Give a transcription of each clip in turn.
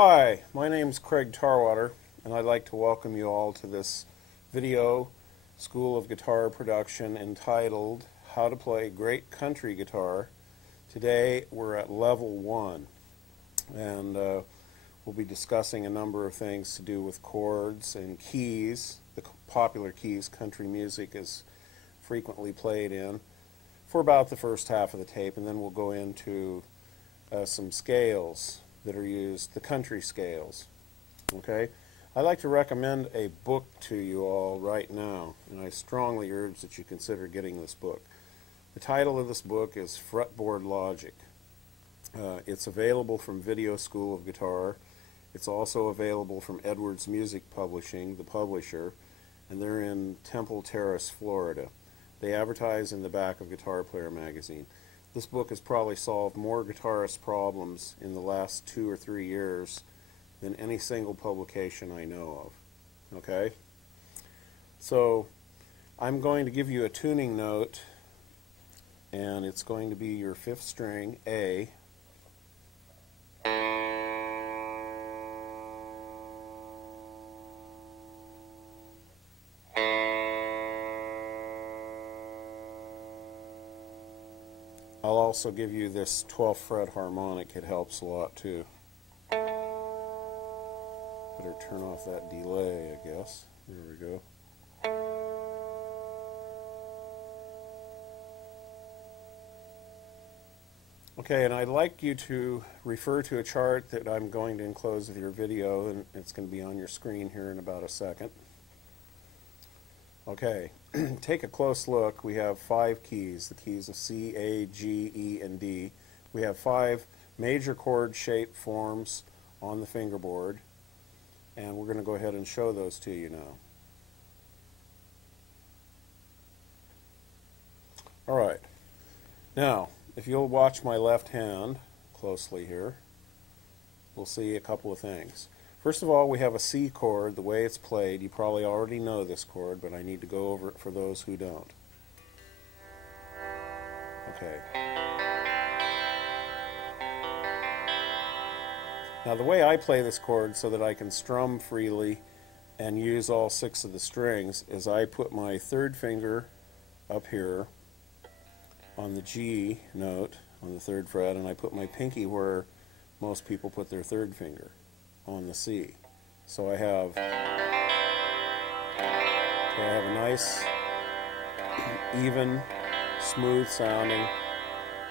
Hi, my name's Craig Tarwater, and I'd like to welcome you all to this video School of Guitar production entitled How to Play Great Country Guitar. Today we're at level 1, and we'll be discussing a number of things to do with chords and keys, the popular keys country music is frequently played in, for about the first half of the tape, and then we'll go into some scales that are used, the country scales. Okay, I'd like to recommend a book to you all right now, and I strongly urge that you consider getting this book. The title of this book is Fretboard Logic. It's available from Video School of Guitar. It's also available from Edwards Music Publishing, the publisher, and they're in Temple Terrace, Florida. They advertise in the back of Guitar Player magazine. This book has probably solved more guitarist problems in the last 2 or 3 years than any single publication I know of. Okay? So I'm going to give you a tuning note, and it's going to be your 5th string, A. I'll also give you this 12th fret harmonic. It helps a lot too. Better turn off that delay, I guess. There we go. Okay, and I'd like you to refer to a chart that I'm going to enclose with your video, and it's going to be on your screen here in about a second. Okay, take a close look. We have 5 keys, the keys of C, A, G, E, and D. We have 5 major chord shape forms on the fingerboard, and we're going to go ahead and show those to you now. Alright, now if you'll watch my left hand closely here, we'll see a couple of things. First of all, we have a C chord. The way it's played, you probably already know this chord, but I need to go over it for those who don't. Okay. Now the way I play this chord so that I can strum freely and use all 6 of the strings is I put my 3rd finger up here on the G note on the 3rd fret, and I put my pinky where most people put their 3rd finger, on the C. So I have a nice, even, smooth sounding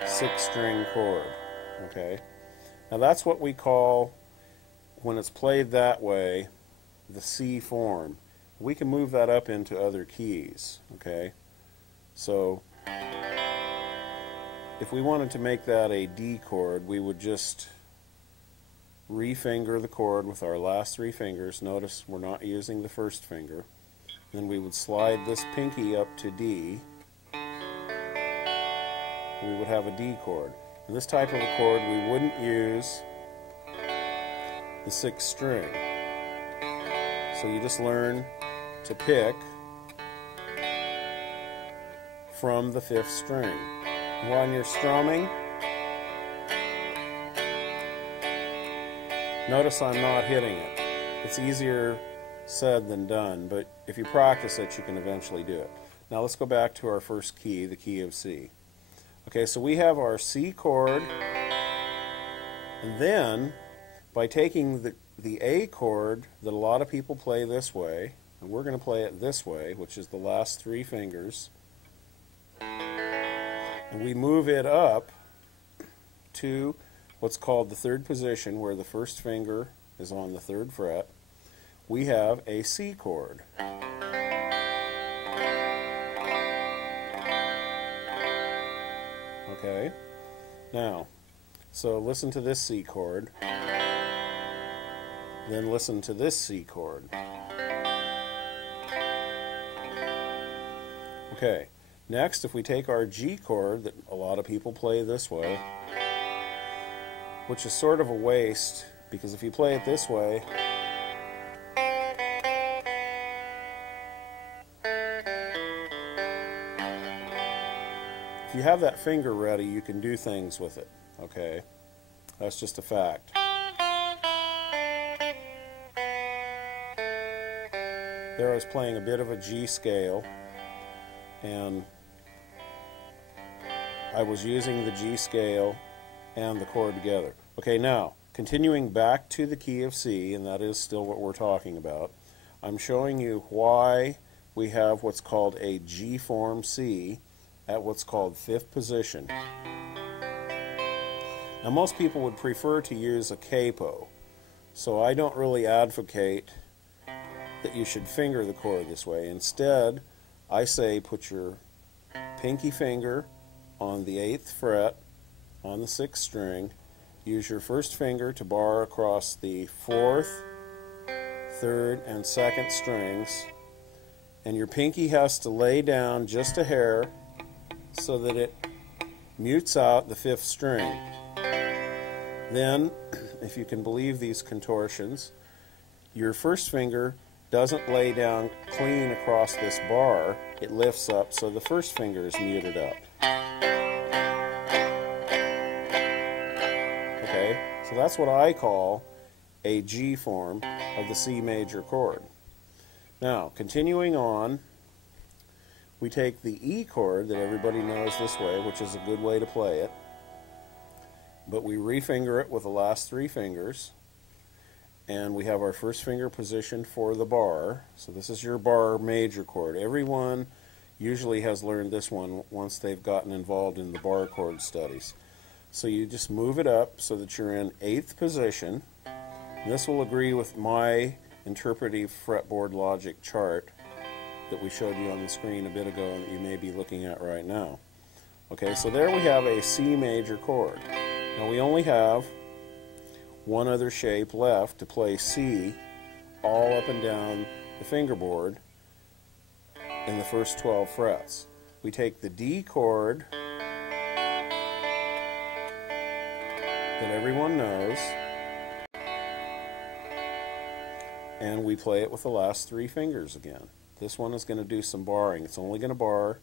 6-string chord. Okay? Now that's what we call, when it's played that way, the C form. We can move that up into other keys. Okay? So if we wanted to make that a D chord, we would just refinger the chord with our last 3 fingers. Notice we're not using the 1st finger. Then we would slide this pinky up to D. We would have a D chord. In this type of a chord, we wouldn't use the 6th string. So you just learn to pick from the 5th string. When you're strumming, notice I'm not hitting it. It's easier said than done, but if you practice it, you can eventually do it. Now let's go back to our first key, the key of C. Okay, so we have our C chord, and then by taking the A chord that a lot of people play this way, and we're going to play it this way, which is the last 3 fingers, and we move it up to what's called the 3rd position, where the 1st finger is on the 3rd fret, we have a C chord. Okay? Now, so listen to this C chord, then listen to this C chord. Okay, next if we take our G chord that a lot of people play this way, which is sort of a waste, because if you play it this way, if you have that finger ready, you can do things with it. Okay? That's just a fact. There I was playing a bit of a G scale, and I was using the G scale and the chord together. Okay, now, continuing back to the key of C, and that is still what we're talking about, I'm showing you why we have what's called a G form C at what's called 5th position. Now, most people would prefer to use a capo, so I don't really advocate that you should finger the chord this way. Instead, I say put your pinky finger on the 8th fret on the 6th string, use your first finger to bar across the 4th, 3rd, and 2nd strings, and your pinky has to lay down just a hair so that it mutes out the 5th string. Then, if you can believe these contortions, your first finger doesn't lay down clean across this bar, it lifts up so the first finger is muted up. Okay, so that's what I call a G form of the C major chord. Now, continuing on, we take the E chord that everybody knows this way, which is a good way to play it, but we refinger it with the last 3 fingers, and we have our first finger positioned for the bar. So this is your bar major chord. Everyone usually has learned this one once they've gotten involved in the bar chord studies. So you just move it up so that you're in 8th position. And this will agree with my interpretive fretboard logic chart that we showed you on the screen a bit ago and that you may be looking at right now. Okay, so there we have a C major chord. Now we only have one other shape left to play C all up and down the fingerboard in the first 12 frets. We take the D chord that everyone knows and we play it with the last 3 fingers again. This one is going to do some barring. It's only going to bar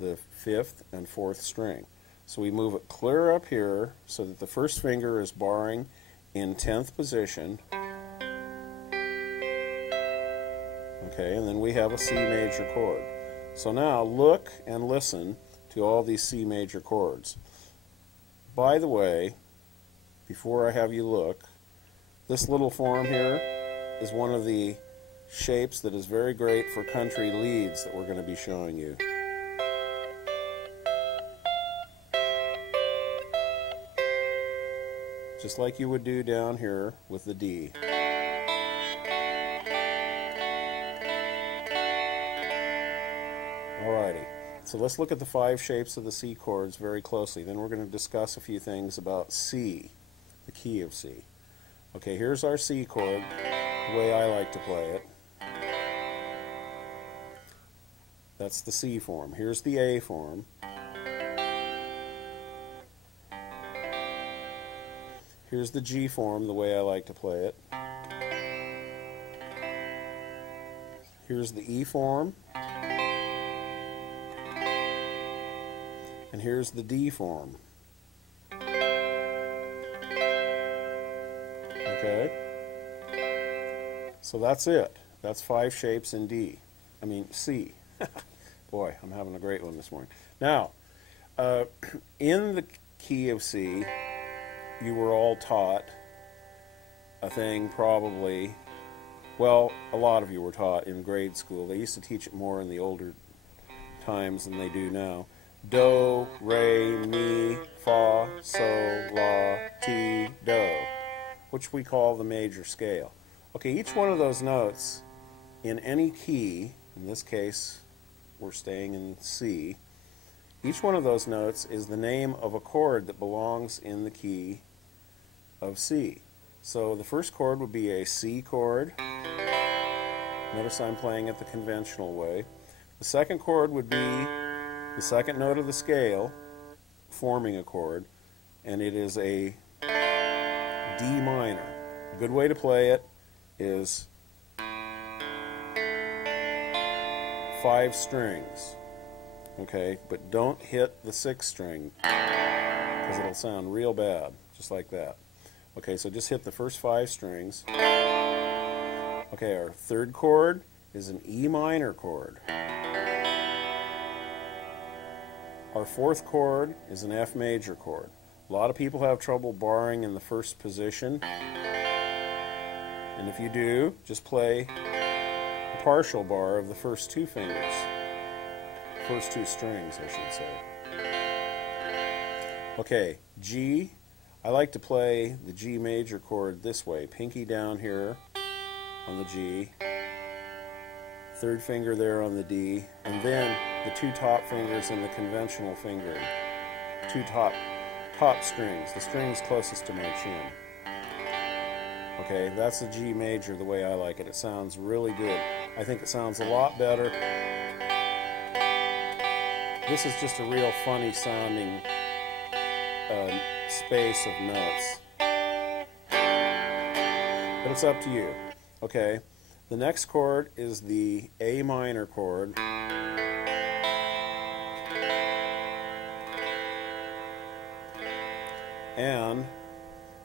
the 5th and 4th string. So we move it clear up here so that the first finger is barring in 10th position. Okay, and then we have a C major chord. So now look and listen to all these C major chords. By the way, before I have you look, this little form here is one of the shapes that is very great for country leads that we're going to be showing you. Just like you would do down here with the D. Alrighty, so let's look at the 5 shapes of the C chords very closely. Then we're going to discuss a few things about C, the key of C. Okay, here's our C chord, the way I like to play it. That's the C form. Here's the A form. Here's the G form, the way I like to play it. Here's the E form. And here's the D form. Okay? So that's it. That's 5 shapes in C. Boy, I'm having a great one this morning. Now, in the key of C, you were all taught a thing probably, well, a lot of you were taught in grade school. They used to teach it more in the older times than they do now. Do, re, mi, fa, sol, la, ti, do, which we call the major scale. Okay, each one of those notes in any key, in this case we're staying in C, each one of those notes is the name of a chord that belongs in the key of C. So the first chord would be a C chord. Notice I'm playing it the conventional way. The second chord would be the second note of the scale, forming a chord, and it is a D minor. A good way to play it is 5 strings. Okay, but don't hit the 6th string because it'll sound real bad, just like that. Okay, so just hit the first 5 strings. Okay, our third chord is an E minor chord. Our fourth chord is an F major chord. A lot of people have trouble barring in the first position, and if you do, just play a partial bar of the first two fingers. First two strings, I should say. Okay, G. I like to play the G major chord this way. Pinky down here on the G, third finger there on the D, and then the two top fingers in the conventional fingering. Two top strings, the strings closest to my chin. Okay, that's the G major the way I like it. It sounds really good. I think it sounds a lot better. This is just a real funny sounding space of notes. But it's up to you. Okay, the next chord is the A minor chord. And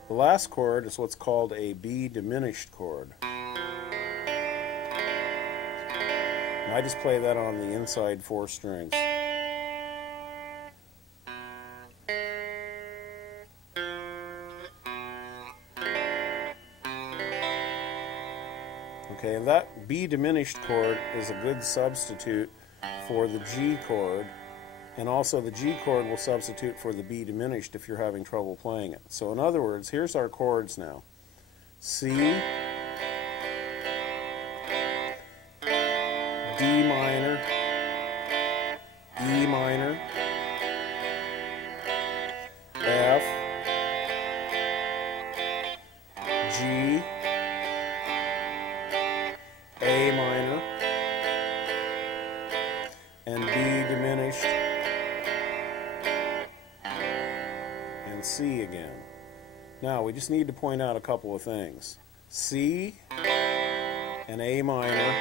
the last chord is what's called a B diminished chord. And I just play that on the inside four strings. Okay, and that B diminished chord is a good substitute for the G chord, and also the G chord will substitute for the B diminished if you're having trouble playing it. So in other words, here's our chords now. C, D minor, E minor, F, G, A minor, and B diminished, and C again. Now we just need to point out a couple of things. C and A minor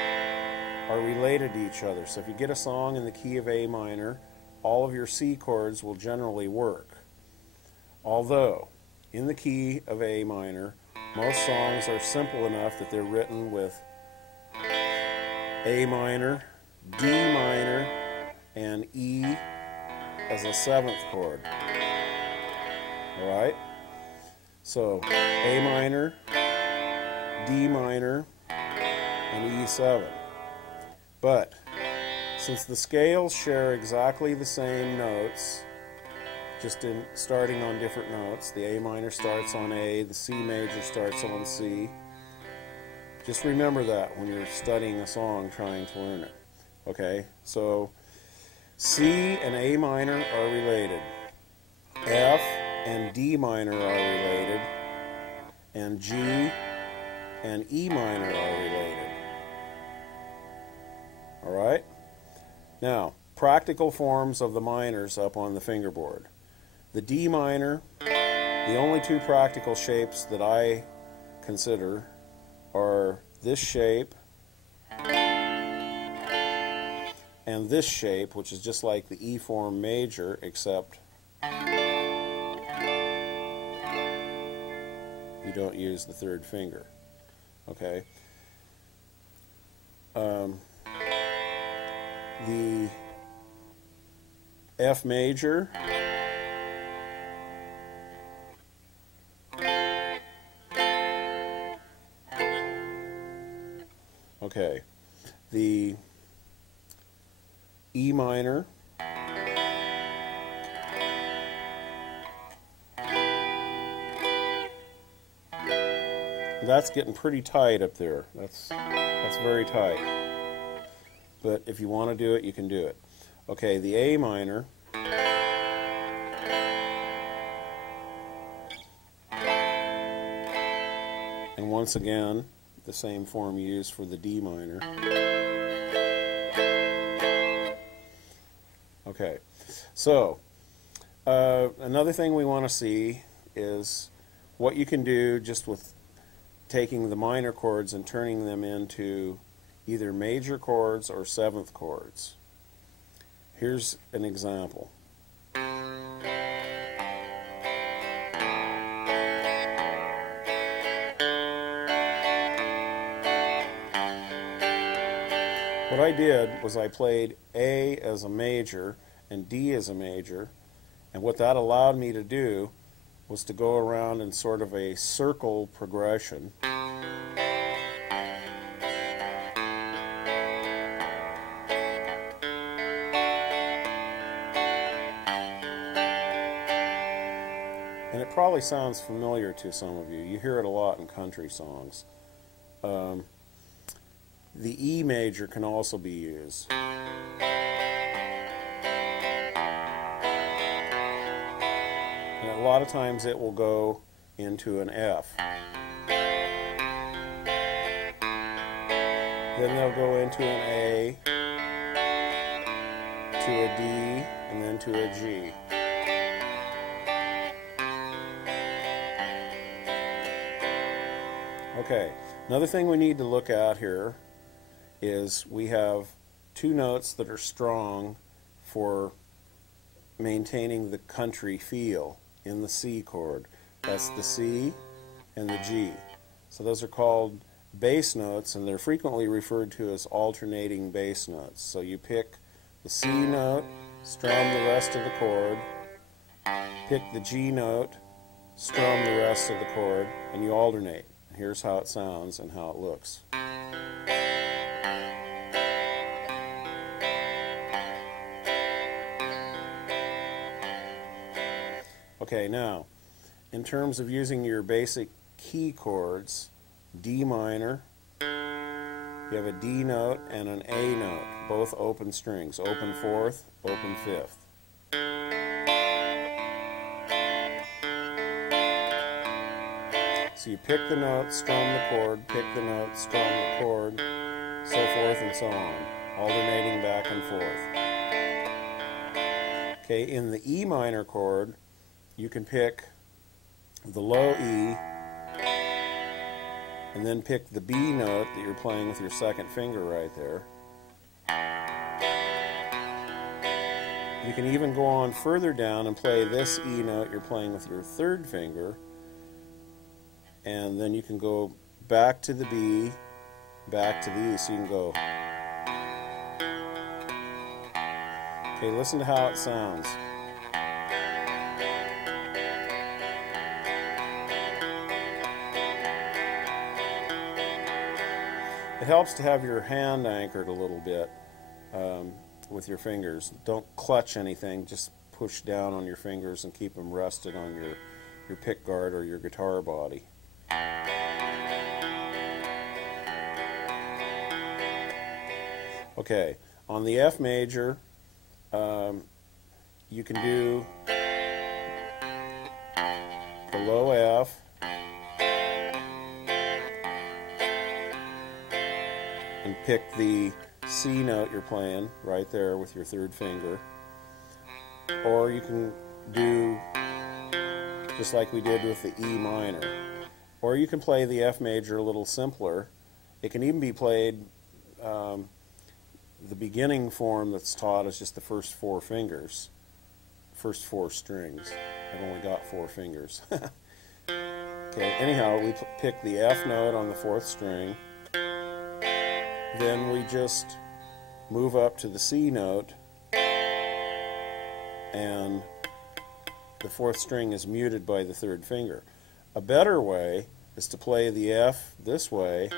are related to each other. So if you get a song in the key of A minor, all of your C chords will generally work. Although, in the key of A minor, most songs are simple enough that they're written with A minor, D minor, and E as a seventh chord. Alright? So, A minor, D minor, and E7. But, since the scales share exactly the same notes, just in starting on different notes, the A minor starts on A, the C major starts on C. Just remember that when you're studying a song, trying to learn it. Okay, so C and A minor are related. F and D minor are related. And G and E minor are related. Alright? Now, practical forms of the minors up on the fingerboard. The D minor, the only two practical shapes that I consider are this shape and this shape, which is just like the E form major, except you don't use the third finger. Okay? The F major, okay, the E minor, that's getting pretty tight up there. That's very tight. But if you want to do it, you can do it. Okay, the A minor, and once again, the same form used for the D minor. Okay, so another thing we want to see is what you can do just with taking the minor chords and turning them into either major chords or seventh chords. Here's an example. what I did was I played A as a major and D as a major, and what that allowed me to do was to go around in sort of a circle progression. And it probably sounds familiar to some of you. You hear it a lot in country songs. The E major can also be used. And a lot of times it will go into an F. Then they'll go into an A, to a D, and then to a G. Okay, another thing we need to look at here is we have two notes that are strong for maintaining the country feel in the C chord. That's the C and the G. So those are called bass notes, and they're frequently referred to as alternating bass notes. So you pick the C note, strum the rest of the chord, pick the G note, strum the rest of the chord, and you alternate. Here's how it sounds and how it looks. Okay, now, in terms of using your basic key chords, D minor, you have a D note and an A note, both open strings, open fourth, open fifth. So you pick the note, strum the chord, pick the note, strum the chord, so forth and so on, alternating back and forth. Okay, in the E minor chord, you can pick the low E and then pick the B note that you're playing with your second finger right there. You can even go on further down and play this E note you're playing with your third finger, and then you can go back to the B, back to the E, so you can go. Okay, listen to how it sounds. It helps to have your hand anchored a little bit with your fingers. Don't clutch anything, just push down on your fingers and keep them rested on your pick guard or your guitar body. Okay, on the F major, you can do the low F, and pick the C note you're playing right there with your third finger. Or you can do just like we did with the E minor. Or you can play the F major a little simpler. It can even be played, the beginning form that's taught is just the first four fingers, first four strings. I've only got four fingers. Okay, anyhow, we pick the F note on the fourth string. Then we just move up to the C note, and the fourth string is muted by the third finger. A better way is to play the F this way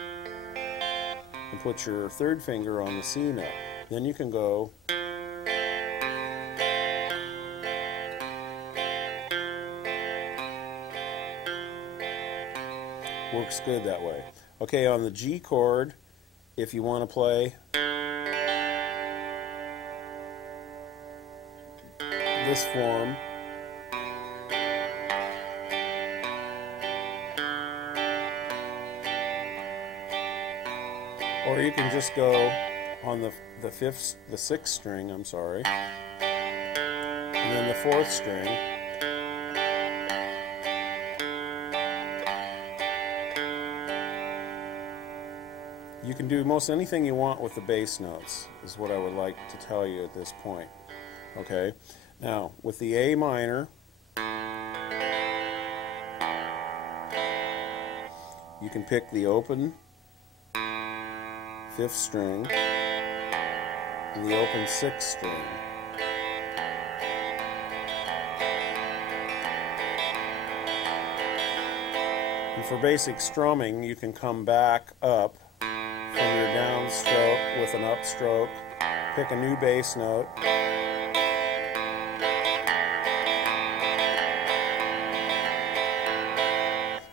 and put your third finger on the C note. Then you can go works good that way. Okay, on the G chord, if you want to play this form, or you can just go on the sixth string, I'm sorry, and then the fourth string. You can do most anything you want with the bass notes, is what I would like to tell you at this point. Okay, now with the A minor, you can pick the open fifth string, and the open 6th string. And for basic strumming, you can come back up from your downstroke with an upstroke, pick a new bass note,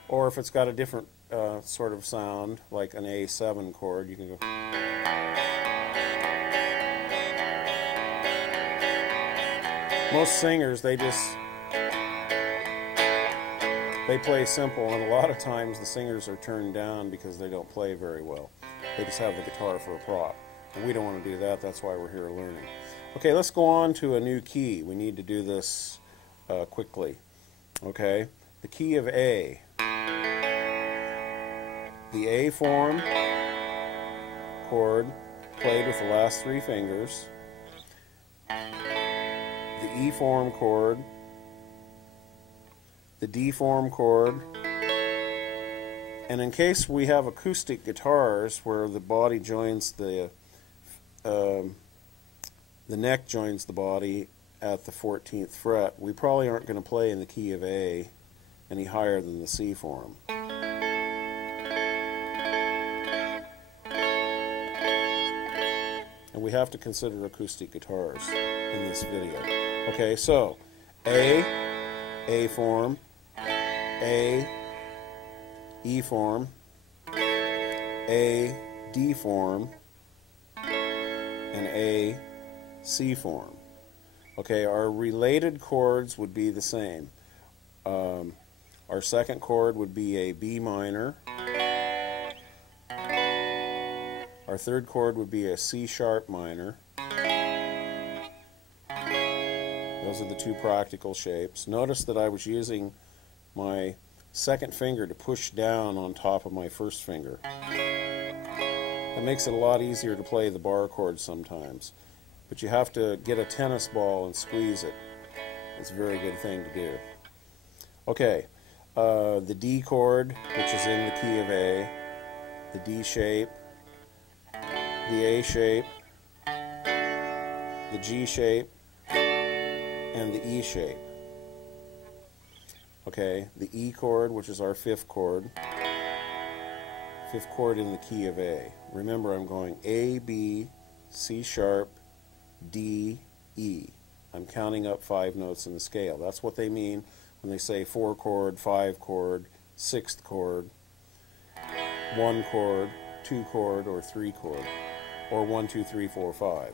or if it's got a different sort of sound, like an A7 chord, you can go. Most singers, they play simple, and a lot of times the singers are turned down because they don't play very well. They just have the guitar for a prop. And we don't want to do that, that's why we're here learning. Okay, let's go on to a new key. We need to do this quickly. Okay, the key of A. The A form chord played with the last 3 fingers. The E form chord. The D form chord. And in case we have acoustic guitars where the body joins the neck joins the body at the 14th fret, we probably aren't going to play in the key of A any higher than the C form. And we have to consider acoustic guitars in this video. Okay, so A form, A, E form, A, D form, and A, C form. Okay, our related chords would be the same. Our second chord would be a B minor. Our third chord would be a C sharp minor. Those are the 2 practical shapes. Notice that I was using my second finger to push down on top of my first finger. That makes it a lot easier to play the bar chord sometimes. But you have to get a tennis ball and squeeze it. It's a very good thing to do. Okay, the D chord, which is in the key of A, the D shape, the A shape, the G shape, and the E shape. Okay, the E chord, which is our 5th chord. 5th chord in the key of A. Remember, I'm going A, B, C sharp, D, E. I'm counting up 5 notes in the scale. That's what they mean when they say 4 chord, 5 chord, 6th chord, 1 chord, 2 chord, or 3 chord, or 1, 2, 3, 4, 5.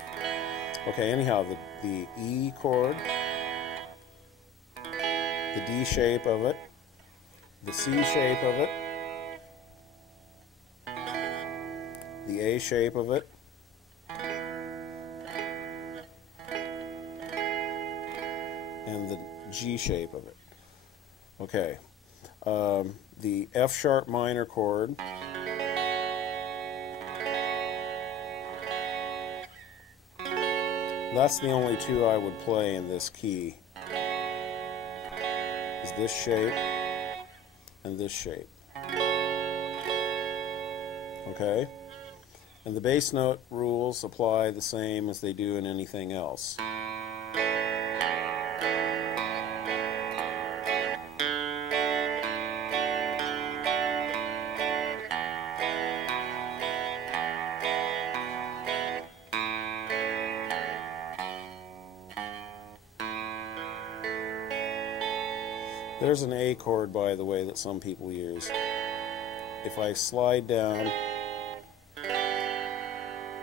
Okay, anyhow, the E chord, the D shape of it, the C shape of it, the A shape of it, and the G shape of it. Okay, the F sharp minor chord, that's the only 2 I would play in this key, is this shape and this shape. Okay? And the bass note rules apply the same as they do in anything else. There's an A chord, by the way, that some people use. If I slide down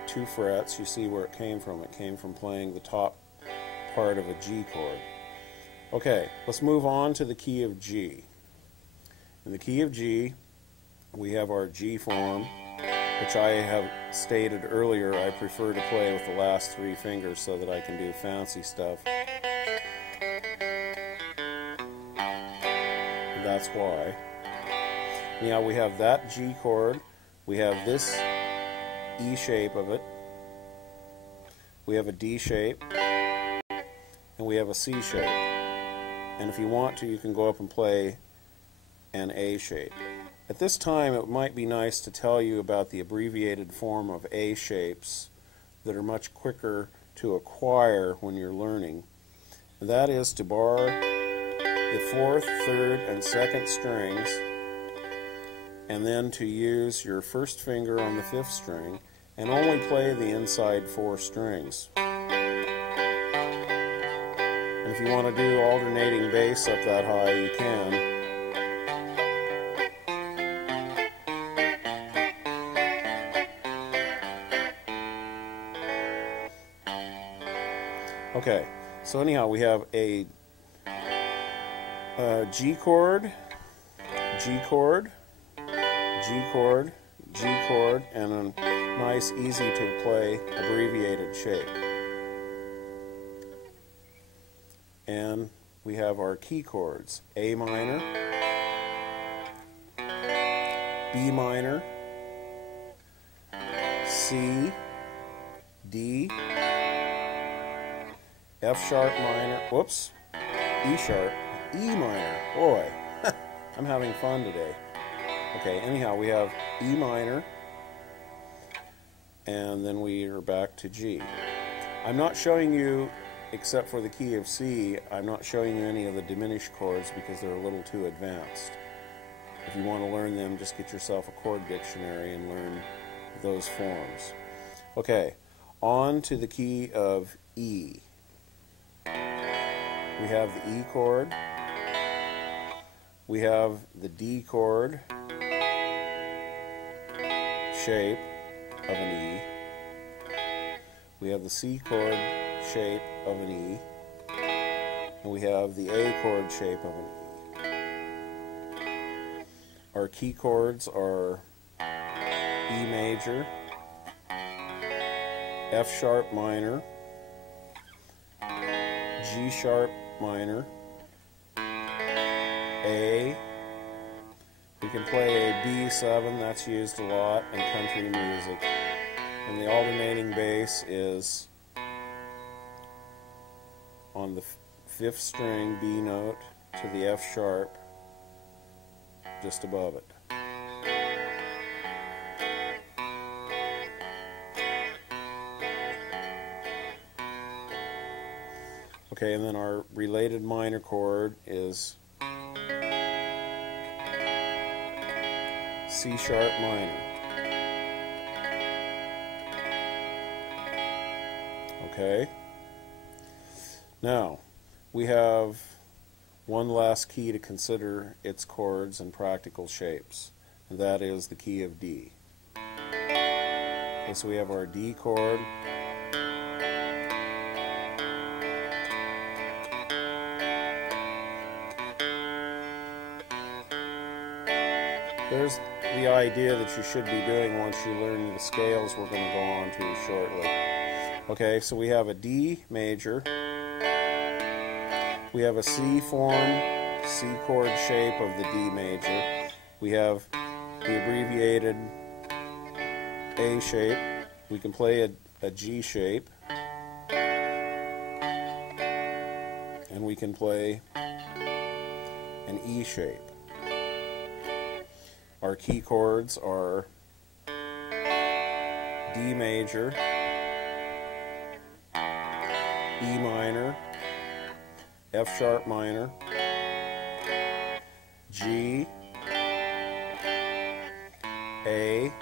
2 frets, you see where it came from. It came from playing the top part of a G chord. Okay, let's move on to the key of G. In the key of G, we have our G form, which I have stated earlier I prefer to play with the last 3 fingers so that I can do fancy stuff. That's why. Now we have that G chord, we have this E shape of it, we have a D shape, and we have a C shape. And if you want to, you can go up and play an A shape. At this time, it might be nice to tell you about the abbreviated form of A shapes that are much quicker to acquire when you're learning. And that is to bar the 4th, 3rd, and 2nd strings, and then to use your 1st finger on the 5th string and only play the inside 4 strings. And if you want to do alternating bass up that high, you can. Okay, so anyhow, we have a G chord, G chord, G chord, G chord, and a nice, easy to play abbreviated shape. And we have our key chords: A minor, B minor, C, D, F sharp minor, whoops, E sharp, E minor. Boy, I'm having fun today. Okay, anyhow, we have E minor, and then we are back to G. I'm not showing you, except for the key of C, I'm not showing you any of the diminished chords because they're a little too advanced. If you want to learn them, just get yourself a chord dictionary and learn those forms. Okay, on to the key of E. We have the E chord, we have the D chord shape of an E, we have the C chord shape of an E, and we have the A chord shape of an E. Our key chords are E major, F sharp minor, G sharp minor, A. We can play a B7, that's used a lot in country music. And the alternating bass is on the 5th string B note to the F sharp, just above it. Okay, and then our related minor chord is C sharp minor. Okay. Now, we have one last key to consider its chords and practical shapes, and that is the key of D. Okay, so we have our D chord, there's the idea that you should be doing once you learn the scales we're going to go on to shortly. Okay, so we have a D major, we have a C form, C chord shape of the D major, we have the abbreviated A shape, we can play a G shape, and we can play an E shape. Our key chords are D major, E minor, F sharp minor, G, A,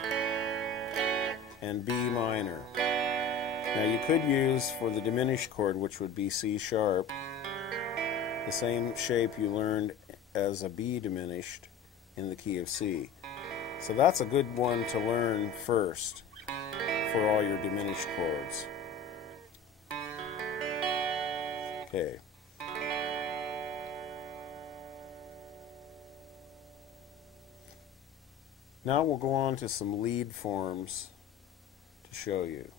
and B minor. Now you could use, for the diminished chord, which would be C sharp, the same shape you learned as a B diminished in the key of C. So that's a good one to learn first for all your diminished chords. Okay. Now we'll go on to some lead forms to show you.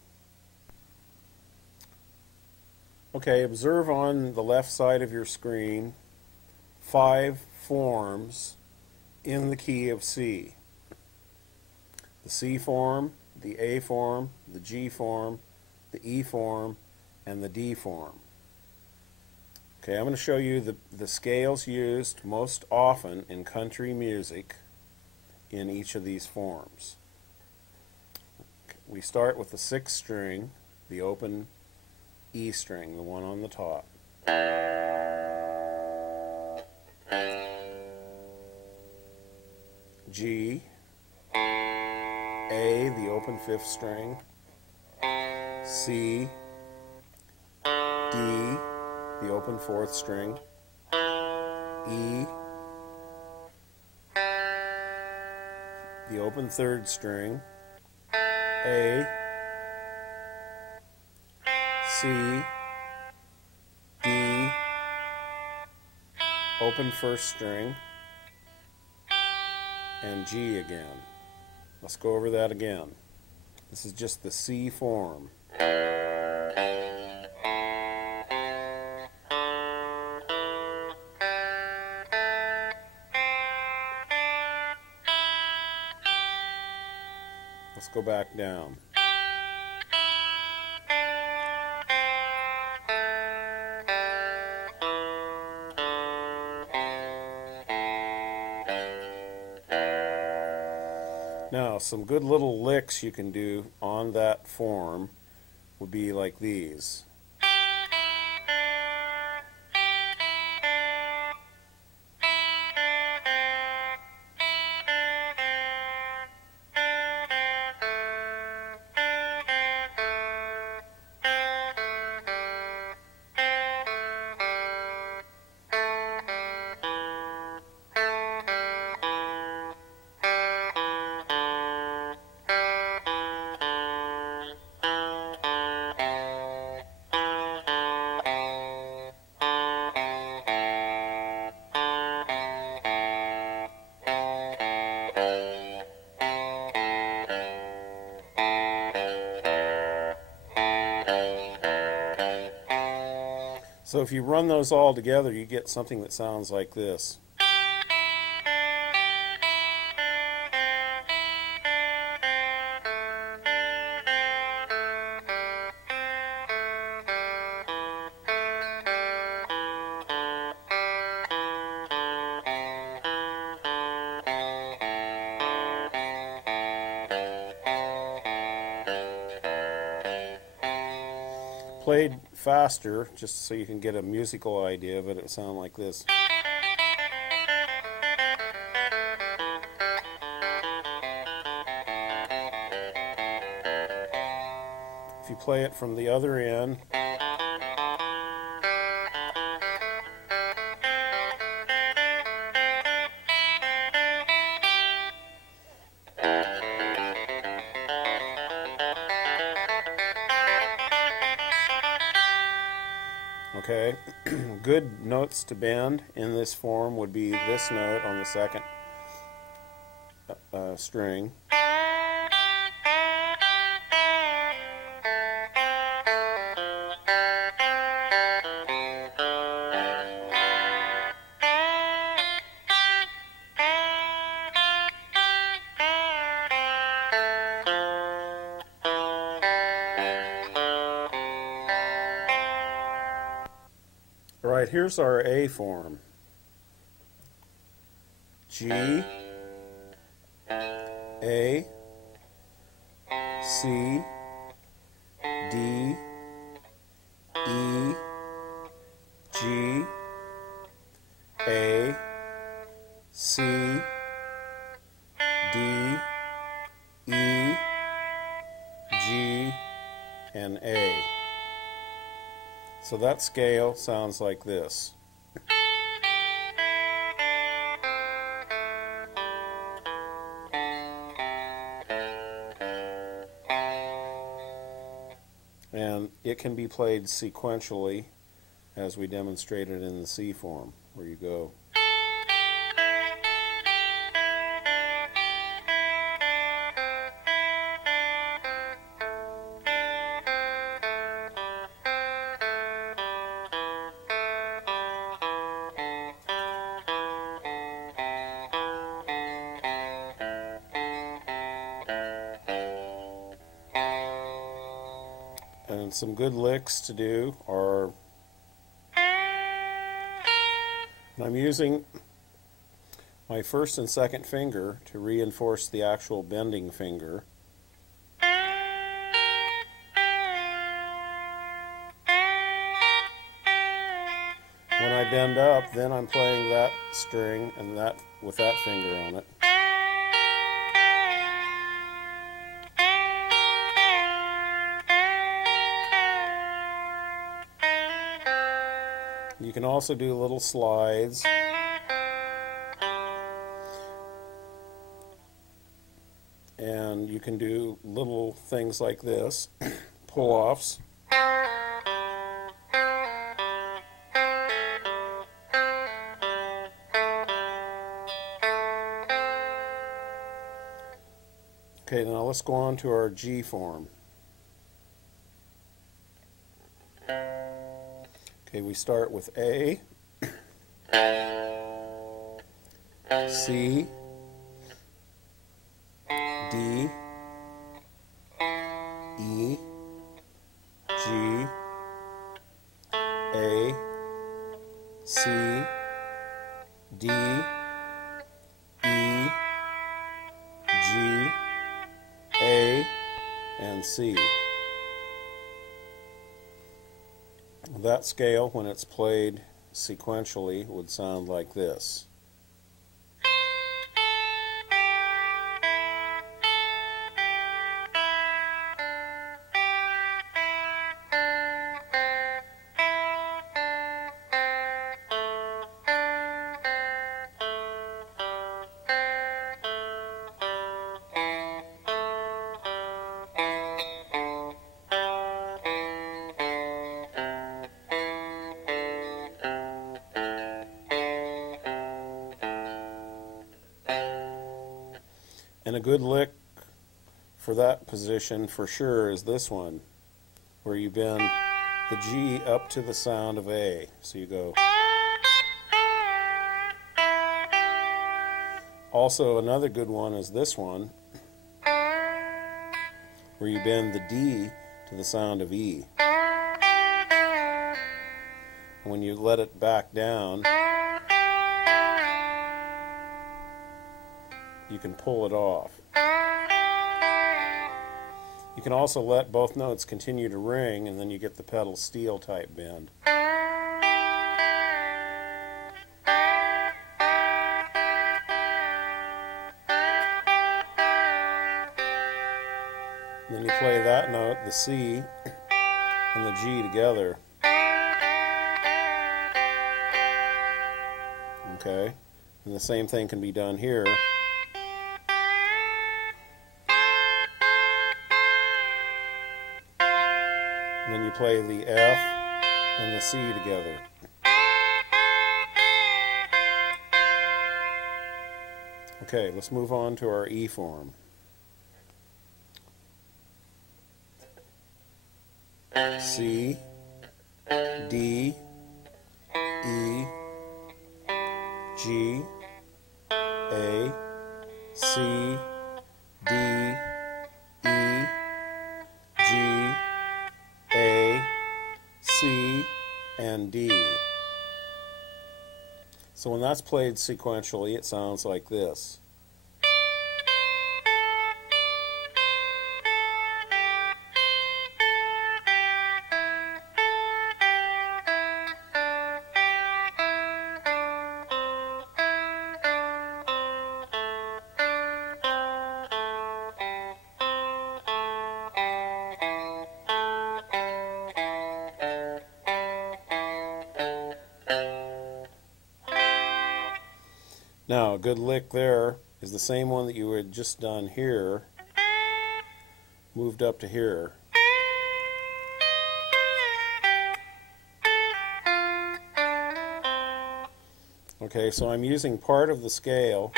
Okay, observe on the left side of your screen 5 forms in the key of C. The C form, the A form, the G form, the E form, and the D form. Okay, I'm going to show you the scales used most often in country music in each of these forms. Okay, we start with the 6th string, the open E string, the one on the top. G, A, the open 5th string, C, D, the open 4th string, E, the open 3rd string, A, C, D, open 1st string, and G again. Let's go over that again. This is just the C form. Let's go back down. Now, some good little licks you can do on that form would be like these. So if you run those all together, you get something that sounds like this. Played faster, just so you can get a musical idea of it, it would sound like this. If you play it from the other end, okay, good notes to bend in this form would be this note on the 2nd string. Alright, here's our A form. G, A, C, D, E, G, A, C, D, E, G, and A. So that scale sounds like this. And it can be played sequentially, as we demonstrated in the C form, where you go. And some good licks to do are, I'm using my 1st and 2nd finger to reinforce the actual bending finger. When I bend up, then I'm playing that string and that with that finger on it. You can also do little slides. And you can do little things like this, pull-offs. Okay, now let's go on to our G form. Okay, we start with A, C, D, E, G, A, C, D, E, G, A, and C. That scale, when it's played sequentially, would sound like this. And a good lick for that position for sure is this one, where you bend the G up to the sound of A. So you go. Also, another good one is this one, where you bend the D to the sound of E. And when you let it back down, you can pull it off. You can also let both notes continue to ring, and then you get the pedal steel type bend. And then you play that note, the C, and the G together. Okay? And the same thing can be done here. And then you play the F and the C together. Okay, let's move on to our E form. C, D, E, G, A, C, D, E, G, A, C, and D. So when that's played sequentially, it sounds like this. Now, a good lick there is the same one that you had just done here, moved up to here. Okay, so I'm using part of the scale.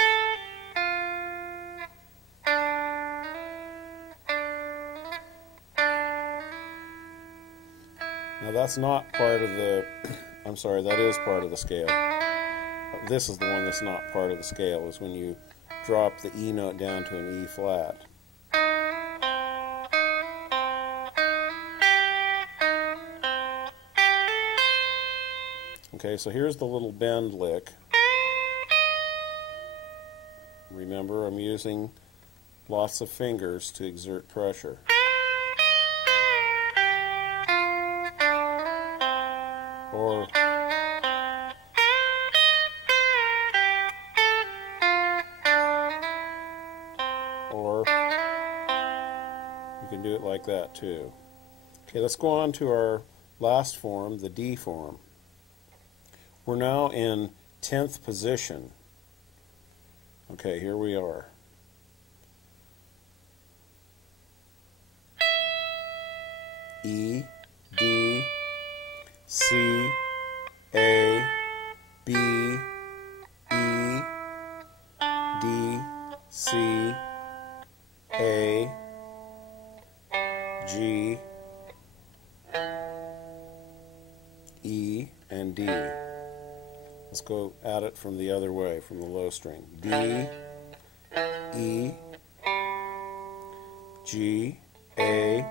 Now that's not part of the, I'm sorry, that is part of the scale. This is the one that's not part of the scale, is when you drop the E note down to an E flat. Okay, so here's the little bend lick. Remember, I'm using lots of fingers to exert pressure. Or can do it like that too. Okay, let's go on to our last form, the D form. We're now in 10th position. Okay, here we are. E, D, C, A, B, E, D, C, A, G, E, and D. Let's go at it from the other way, from the low string. D, E, G, A,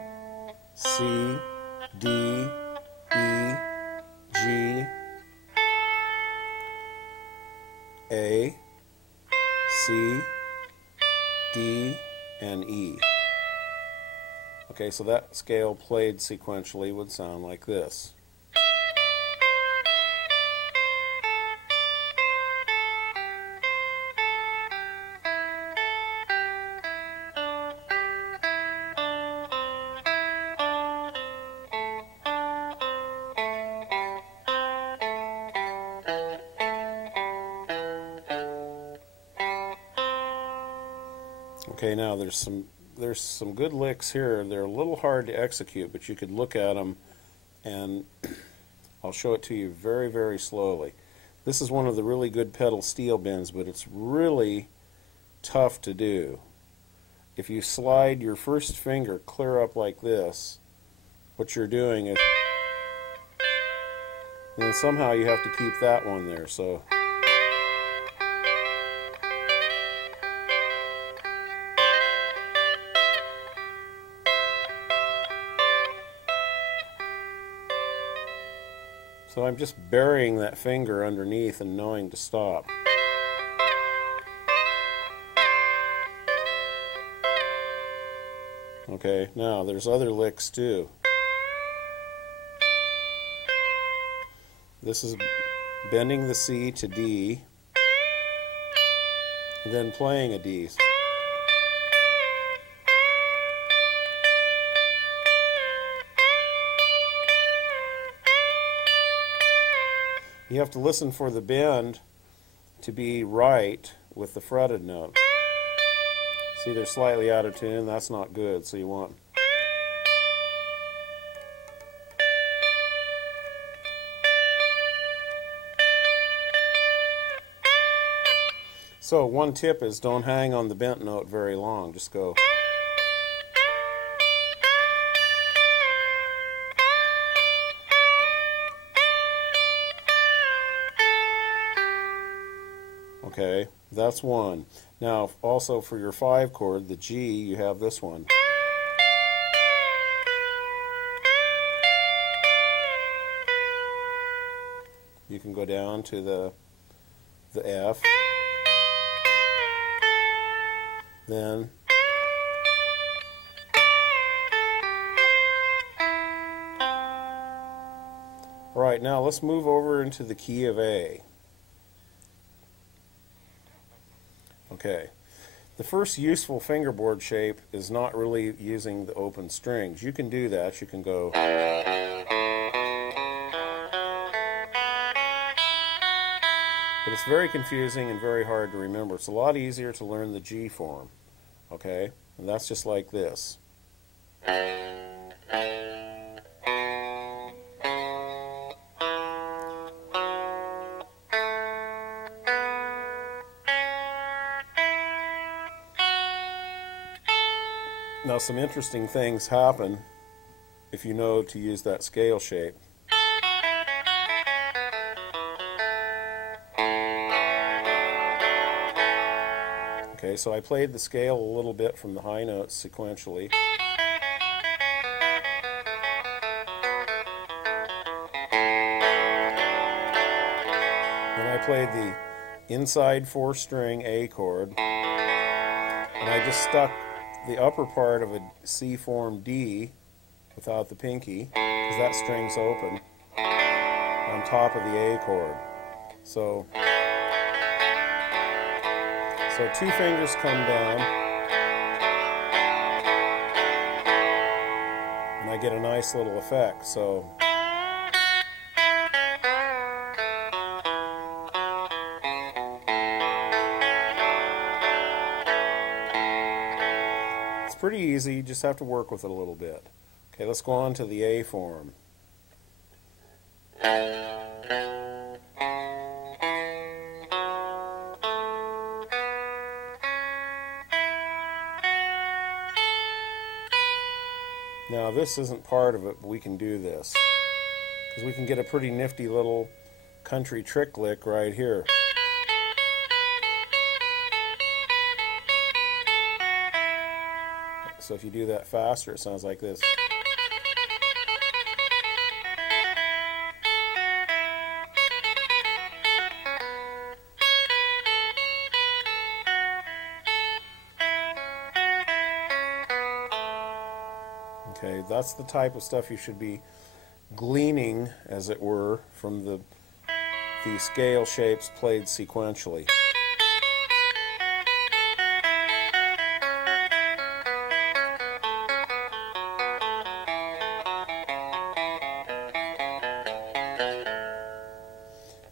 C, D, E, G, A, C, D, and E. Okay, so that scale played sequentially would sound like this. Okay, now there's some good licks here. They're a little hard to execute, but you could look at them, and I'll show it to you very, very slowly. This is one of the really good pedal steel bends, but it's really tough to do. If you slide your first finger clear up like this, what you're doing is, and then somehow you have to keep that one there. So I'm just burying that finger underneath and knowing to stop. Okay, now there's other licks too. This is bending the C to D, and then playing a D. You have to listen for the bend to be right with the fretted note. See, they're slightly out of tune. That's not good, so you want... So one tip is don't hang on the bent note very long. Just go... Okay, that's one. Now, also for your 5 chord, the G, you have this one. You can go down to the F, then all right, now let's move over into the key of A. Okay, the first useful fingerboard shape is not really using the open strings. You can do that. You can go... But it's very confusing and very hard to remember. It's a lot easier to learn the G form. Okay, and that's just like this. Now, some interesting things happen if you know to use that scale shape. Okay, so I played the scale a little bit from the high notes sequentially. Then I played the inside 4-string A chord, and I just stuck the upper part of a C form D without the pinky, because that string's open, on top of the A chord. So 2 fingers come down, and I get a nice little effect. So it's pretty easy, you just have to work with it a little bit. Okay, let's go on to the A form. Now this isn't part of it, but we can do this, because we can get a pretty nifty little country trick lick right here. So if you do that faster, it sounds like this. Okay, that's the type of stuff you should be gleaning, as it were, from the scale shapes played sequentially.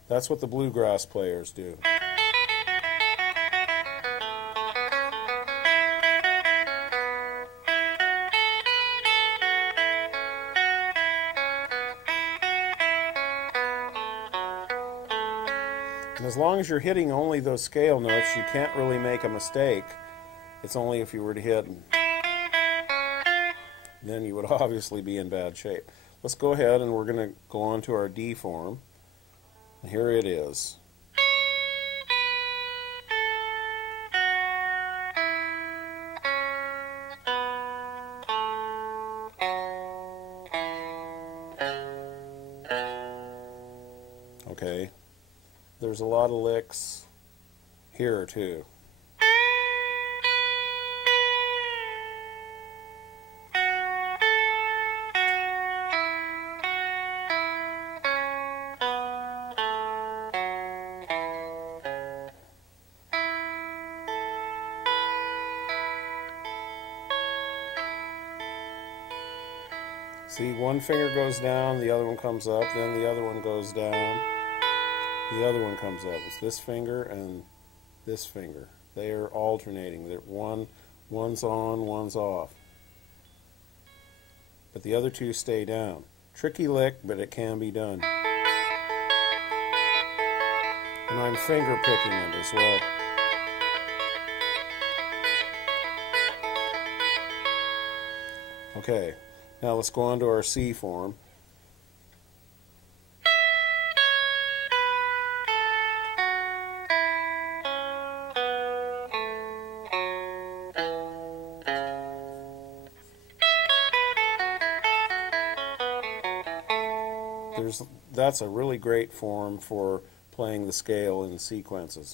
That's what the bluegrass players do. And as long as you're hitting only those scale notes, you can't really make a mistake. It's only if you were to hit, then you would obviously be in bad shape. Let's go ahead and we're going to go on to our D form. And here it is. Okay. There's a lot of licks here too. See, one finger goes down, the other one comes up, then the other one goes down, the other one comes up. It's this finger and this finger. They are alternating. They're one's on, one's off. But the other two stay down. Tricky lick, but it can be done. And I'm finger picking it as well. Okay, now let's go on to our C form. That's a really great form for playing the scale in sequences.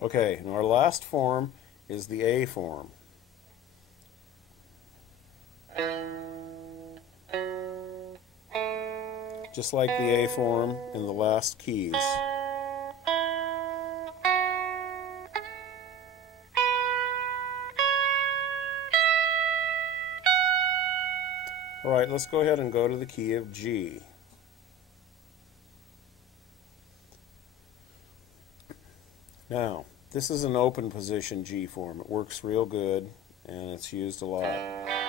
Okay, and our last form is the A form. Just like the A form in the last keys. Alright, let's go ahead and go to the key of G. Now, this is an open position G form. It works real good and it's used a lot.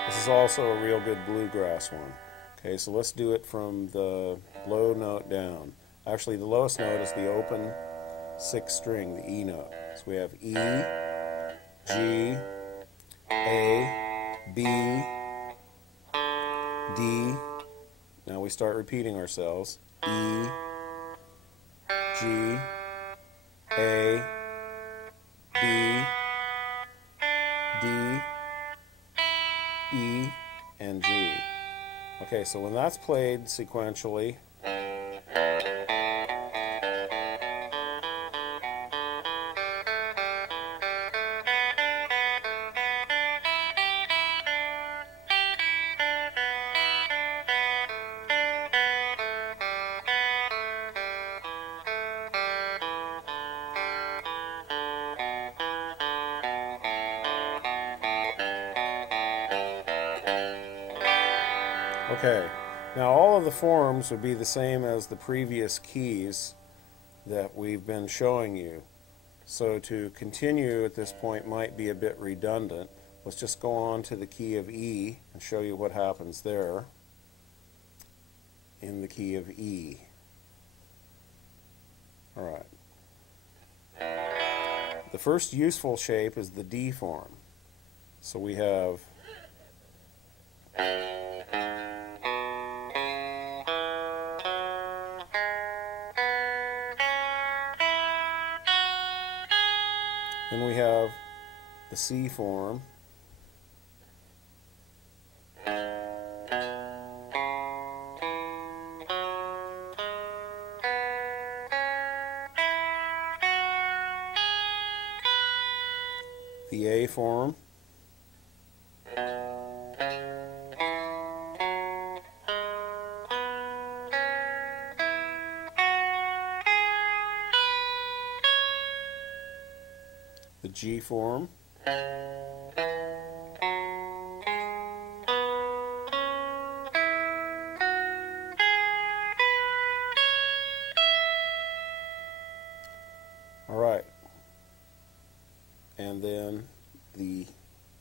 This is also a real good bluegrass one. Okay, so let's do it from the low note down. Actually, the lowest note is the open sixth string, the E note. So we have E, G, A, B, D. Now we start repeating ourselves. E, G, A, B, D, E, and G. Okay, so when that's played sequentially, Okay, now all of the forms would be the same as the previous keys that we've been showing you. So to continue at this point might be a bit redundant. Let's just go on to the key of E and show you what happens there in the key of E. Alright. The first useful shape is the D form. So we have then we have the C form, the A form, the G form, alright, and then the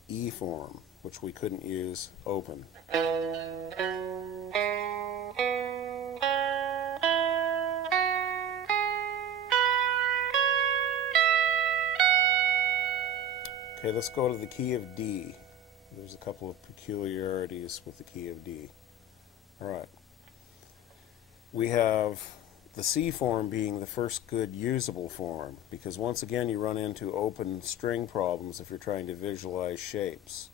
E form, which we couldn't use open. Okay, let's go to the key of D. There's a couple of peculiarities with the key of D. Alright. We have the C form being the first good usable form, because once again you run into open string problems if you're trying to visualize shapes.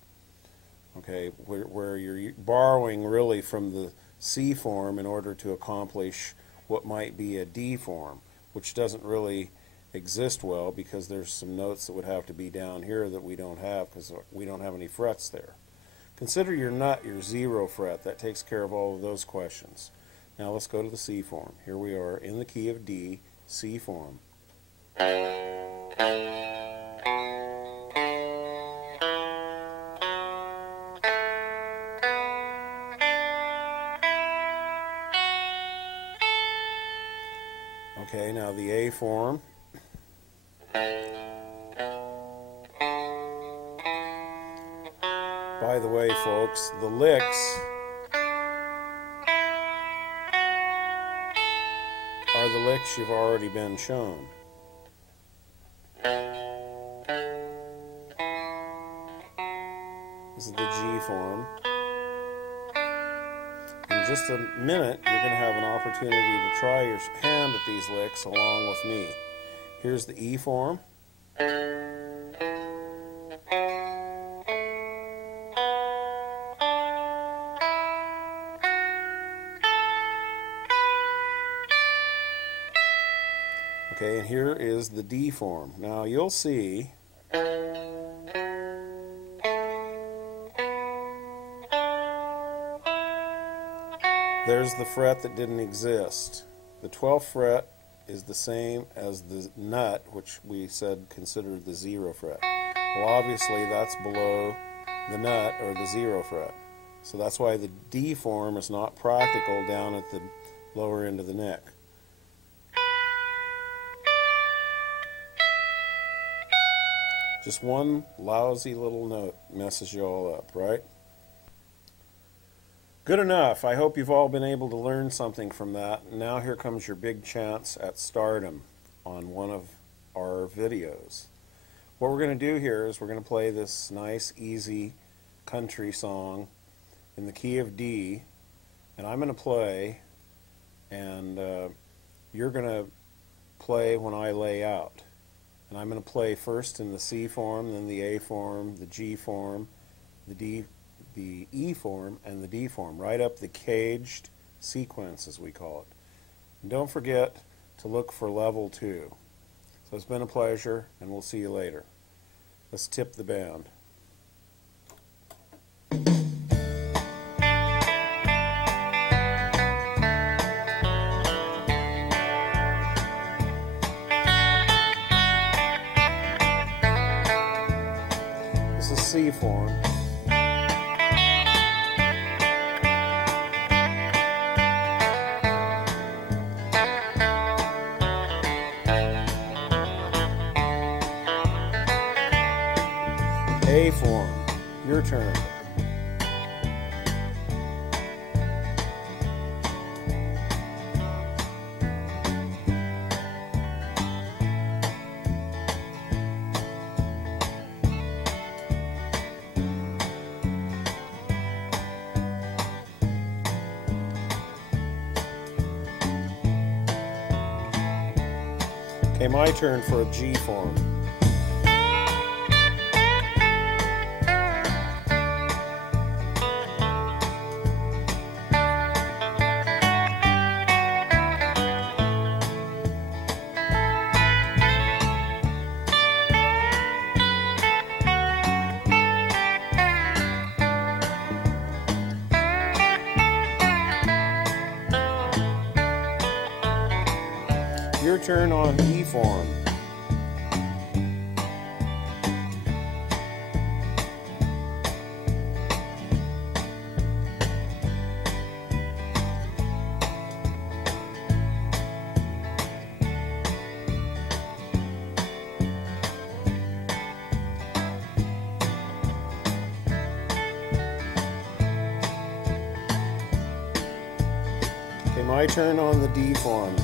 Okay, where you're borrowing really from the C form in order to accomplish what might be a D form, which doesn't really exist well because there's some notes that would have to be down here that we don't have because we don't have any frets there. Consider your nut your 0 fret. That takes care of all of those questions. Now let's go to the C form. Here we are in the key of D, C form. Okay, now the A form. By the way, folks, the licks are the licks you've already been shown. This is the G form. In just a minute, you're going to have an opportunity to try your hand at these licks along with me. Here's the E form. Okay, and here is the D form. Now you'll see there's the fret that didn't exist. The 12th fret is the same as the nut, which we said considered the 0 fret. Well, obviously that's below the nut or the 0 fret. So that's why the D form is not practical down at the lower end of the neck. Just one lousy little note messes you all up, right? Good enough. I hope you've all been able to learn something from that. Now here comes your big chance at stardom on one of our videos. What we're going to do here is we're going to play this nice, easy country song in the key of D, and I'm going to play, and you're going to play when I lay out. And I'm going to play first in the C form, then the A form, the G form, the E form, and the D form, right up the caged sequence, as we call it. And don't forget to look for level 2. So it's been a pleasure, and we'll see you later. Let's tip the band. This is C form. Your turn. Okay, my turn for a G form. Your turn on E form. Okay, my turn on the D form.